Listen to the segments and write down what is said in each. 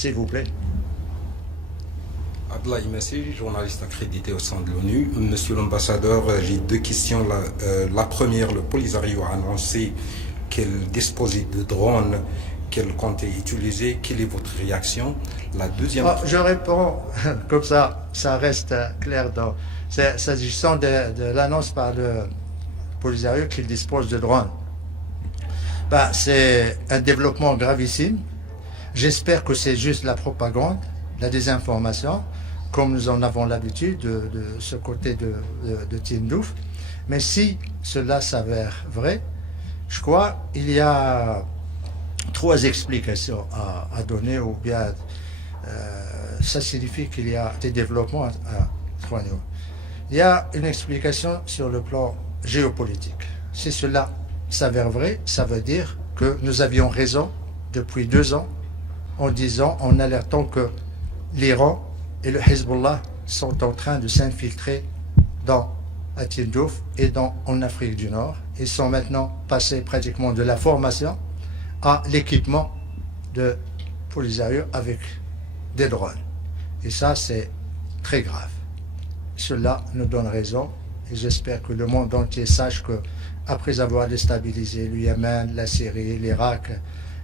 S'il vous plaît. Abdoulaye Messi, journaliste accrédité au sein de l'ONU. Monsieur l'ambassadeur, j'ai deux questions. La première, le Polisario a annoncé qu'elle disposait de drones qu'elle comptait utiliser. Quelle est votre réaction? La deuxième... Je réponds comme ça reste clair. S'agissant de l'annonce par le Polisario qu'il dispose de drones, c'est un développement gravissime. J'espère que c'est juste la propagande, la désinformation, comme nous en avons l'habitude de ce côté de Tindouf. Mais si cela s'avère vrai, je crois qu'il y a trois explications à donner, ou bien ça signifie qu'il y a des développements à trois niveaux. Il y a une explication sur le plan géopolitique. Si cela s'avère vrai, ça veut dire que nous avions raison depuis 2 ans en alertant que l'Iran et le Hezbollah sont en train de s'infiltrer à Tindouf et en Afrique du Nord. Ils sont maintenant passés pratiquement de la formation à l'équipement de Polisario avec des drones. Et ça, c'est très grave. Cela nous donne raison et j'espère que le monde entier sache que, après avoir déstabilisé le Yémen, la Syrie, l'Irak,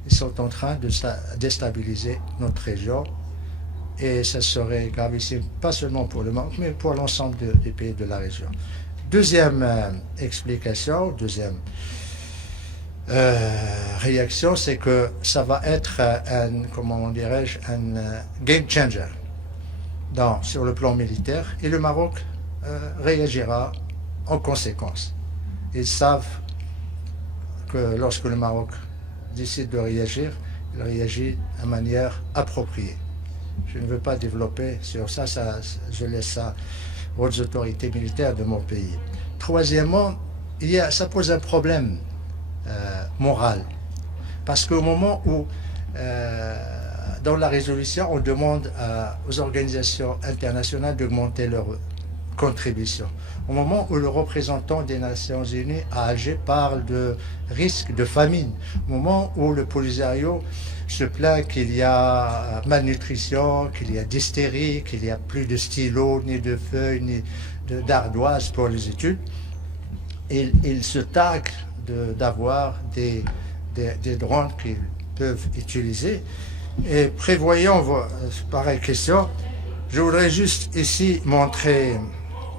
ils sont en train de déstabiliser notre région. Et ça serait gravissime, pas seulement pour le Maroc, mais pour l'ensemble des pays de la région. Deuxième explication, deuxième réaction, c'est que ça va être un game changer sur le plan militaire, et le Maroc réagira en conséquence. Ils savent que lorsque le Maroc décide de réagir, il réagit de manière appropriée. Je ne veux pas développer sur ça, je laisse ça aux autorités militaires de mon pays. Troisièmement, ça pose un problème moral. Parce qu'au moment où, dans la résolution, on demande aux organisations internationales d'augmenter leur contribution, au moment où le représentant des Nations Unies à Alger parle de risque de famine, au moment où le Polisario se plaint qu'il y a malnutrition, qu'il y a d'hystérie, qu'il n'y a plus de stylos, ni de feuilles, ni d'ardoises pour les études, il se targue d'avoir des drones qu'ils peuvent utiliser. Et prévoyant pareille question, je voudrais juste ici montrer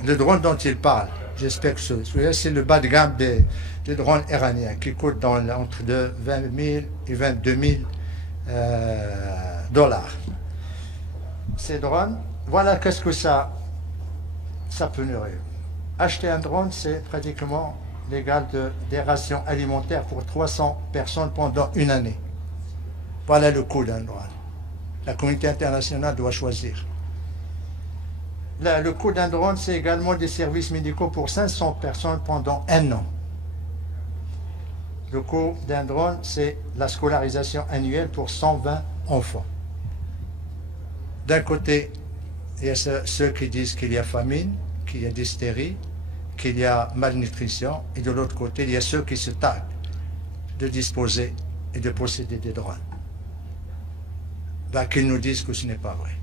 le drone dont il parle. J'espère que celui-là, c'est le bas de gamme des drones iraniens qui coûtent entre 20 000 et 22 000 dollars. Ces drones, voilà qu'est-ce que ça peut nourrir. Acheter un drone, c'est pratiquement l'égal des rations alimentaires pour 300 personnes pendant une année. Voilà le coût d'un drone. La communauté internationale doit choisir. Le coût d'un drone, c'est également des services médicaux pour 500 personnes pendant 1 an. Le coût d'un drone, c'est la scolarisation annuelle pour 120 enfants. D'un côté, il y a ceux qui disent qu'il y a famine, qu'il y a d'hystérie, qu'il y a malnutrition, et de l'autre côté, il y a ceux qui se targuent de disposer et de posséder des drones. Qu'ils nous disent que ce n'est pas vrai.